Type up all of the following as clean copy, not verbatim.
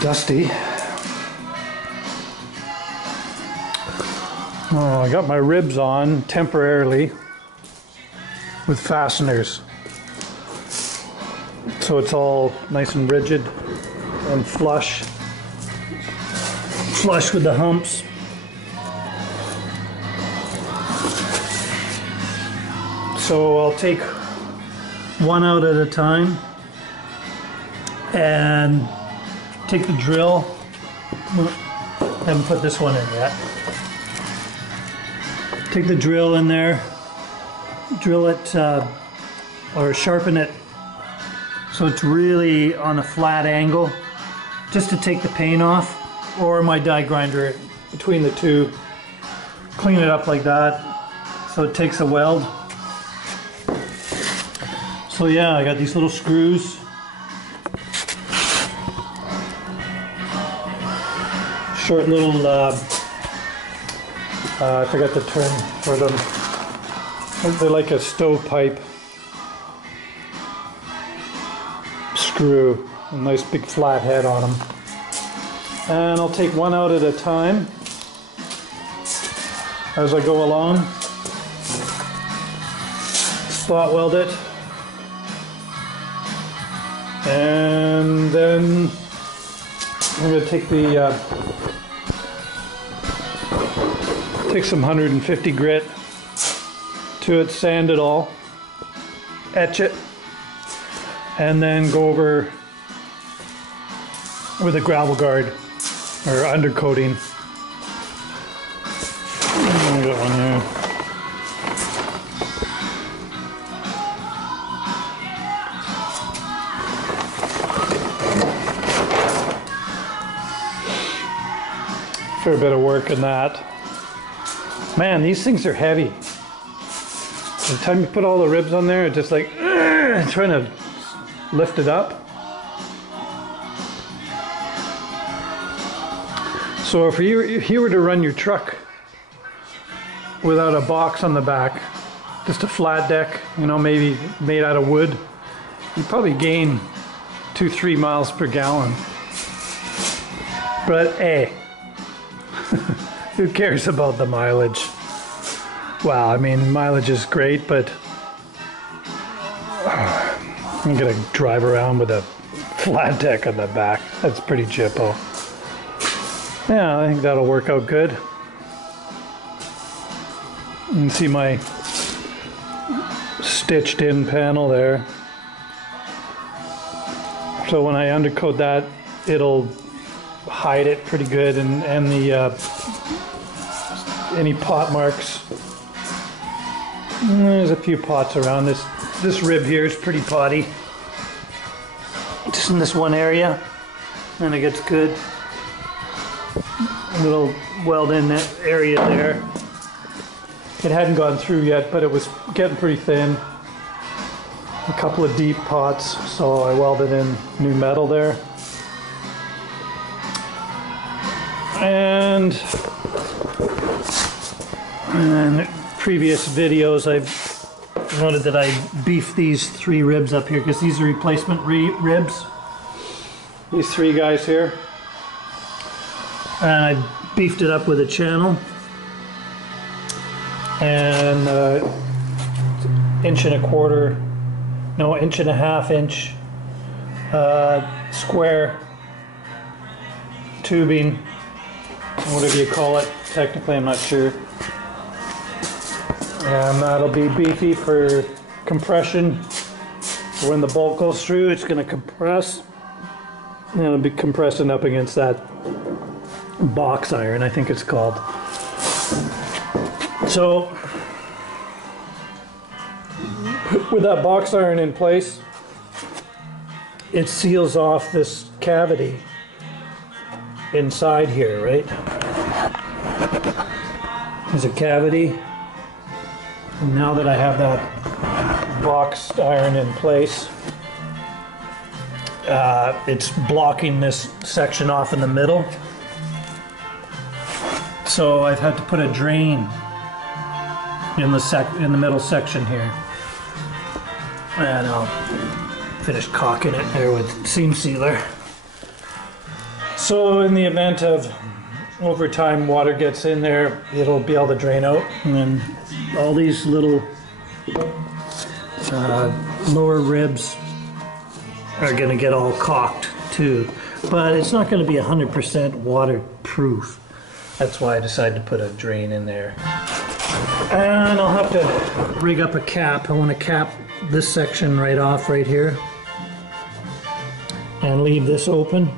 Dusty. Oh, I got my ribs on temporarily with fasteners, so it's all nice and rigid and flush with the humps. So I'll take one out at a time and take the drill. Haven't put this one in yet. Take the drill in there, drill it or sharpen it so it's really on a flat angle, just to take the paint off, or my die grinder between the two. Clean it up like that so it takes a weld. So yeah, I got these little screws. Short little, I forgot the term for them. They're like a stovepipe screw, a nice big flat head on them. And I'll take one out at a time as I go along. Spot weld it. And then I'm going to take the take some 150 grit to it, sand it all, etch it, and then go over with a gravel guard or undercoating. I got one here. Fair bit of work in that. Man, these things are heavy. By the time you put all the ribs on there, it's just like trying to lift it up. So if you were to run your truck without a box on the back, just a flat deck, you know, maybe made out of wood, you'd probably gain 2-3 miles per gallon. But hey, who cares about the mileage? Well, I mean, mileage is great, but I'm gonna drive around with a flat deck on the back. That's pretty jippo. Yeah, I think that'll work out good. You can see my stitched in panel there. So when I undercoat that, it'll hide it pretty good, and the any pot marks. There's a few pots around this. This rib here is pretty potty, just in this one area, and it gets good. A little weld in that area there. It hadn't gone through yet, but it was getting pretty thin. A couple of deep pots, so I welded in new metal there. And in previous videos, I've noted that I beefed these 3 ribs up here, because these are replacement ribs. These 3 guys here. And I beefed it up with a channel. And inch and a quarter, no, inch and a half inch square tubing, whatever you call it. Technically, I'm not sure. And that'll be beefy for compression. When the bolt goes through, it's going to compress. And it'll be compressing up against that box iron, I think it's called. So, with that box iron in place, it seals off this cavity inside here, right? There's a cavity. And now that I have that box iron in place, it's blocking this section off in the middle. So I've had to put a drain in the middle section here. And I'll finish caulking it there with seam sealer. So in the event of over time water gets in there, it'll be able to drain out, and then all these little lower ribs are going to get all caulked too, but it's not going to be 100% waterproof. That's why I decided to put a drain in there. And I'll have to rig up a cap. I want to cap this section right off right here and leave this open.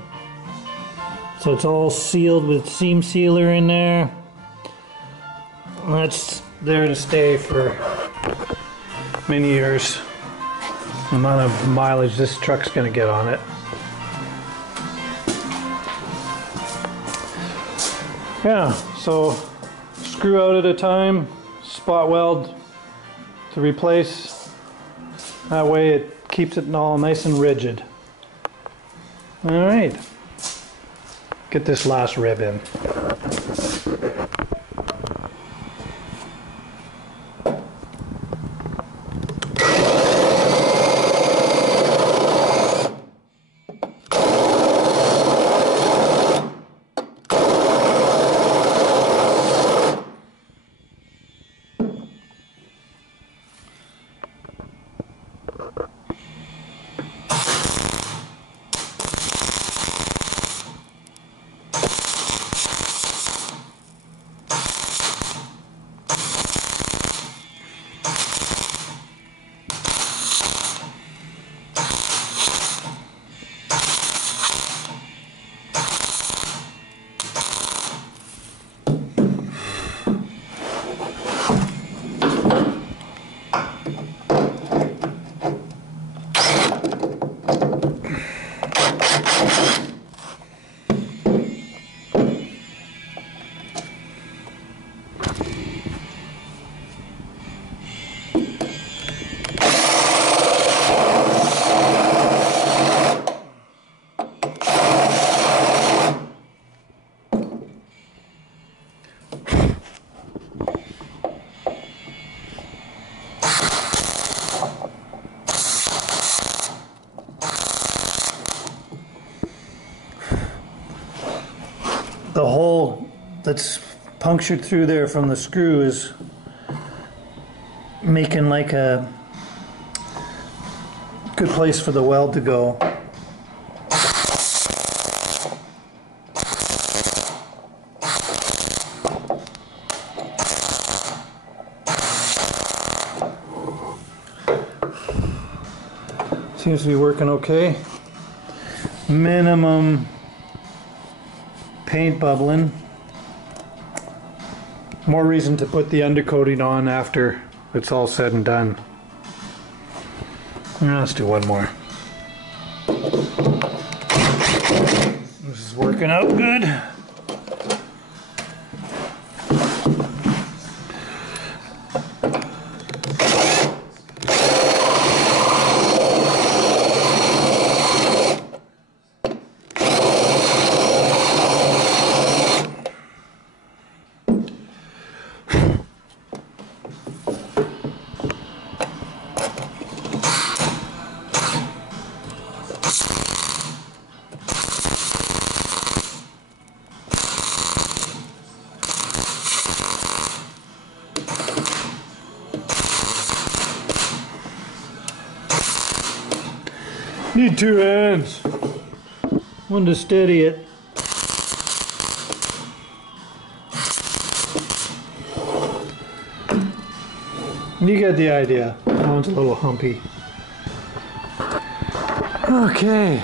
So it's all sealed with seam sealer in there. That's there to stay for many years. The amount of mileage this truck's going to get on it. Yeah, so screw out at a time, spot weld to replace. That way it keeps it all nice and rigid. All right. Get this last rib in. The hole that's punctured through there from the screw is making like a good place for the weld to go. Seems to be working okay. Minimum paint bubbling. More reason to put the undercoating on after it's all said and done. Let's do one more. This is working out good. Need two hands. One to steady it. You get the idea. That one's a little humpy. Okay.